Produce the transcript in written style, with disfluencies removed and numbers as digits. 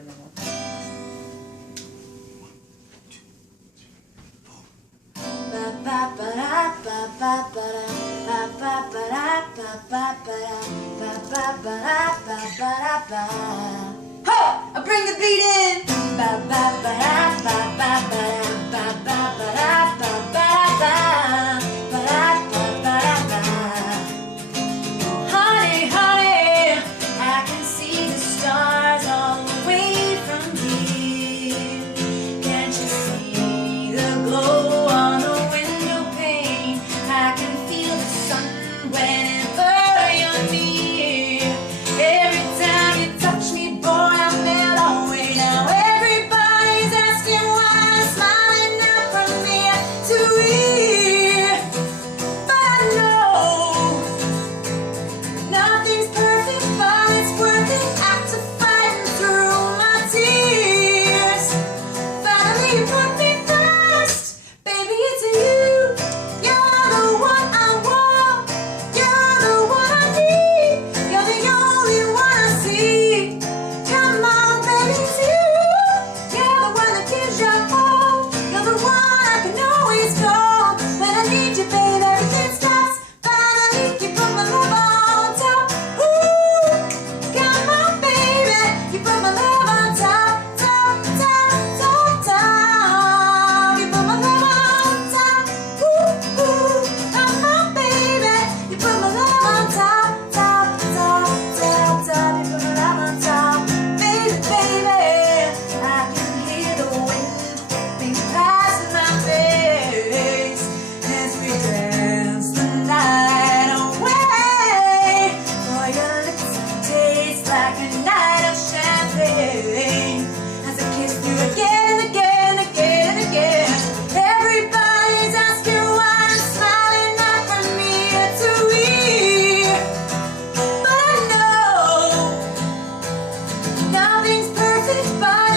and then we'll. I bring the beat in. Honey, honey, I can see the stars all the way from here. Can't you see the glow on the window pane? I can feel the sun whenever you're near. Every time you touch me, boy, I melt away. Now everybody's asking why I'm smiling up from ear to ear. But I know nothing's perfect, but it's worth it after fighting through my tears. Finally, you put me first, baby, it's you. You're the one I want, you're the one I need, you're the only one I see. Come on, baby, it's you. You're the one that gives you hope, you're the one I can always call. When I need you, babe, everything stops. Finally, you put my love on top. Ooh, come on, baby, you put my love on top, top, top, top, top. You put my love on top. Ooh, ooh, come on, baby, you put my love on top, top, top, top, top. You put my love on top, baby, baby. I can hear the wind whipping past my face as we dance the night away. For your lips taste like a night of champagne as I kiss you again, again, again, and again. Everybody's asking why I'm smiling up from ear to ear. But I know nothing's perfect, but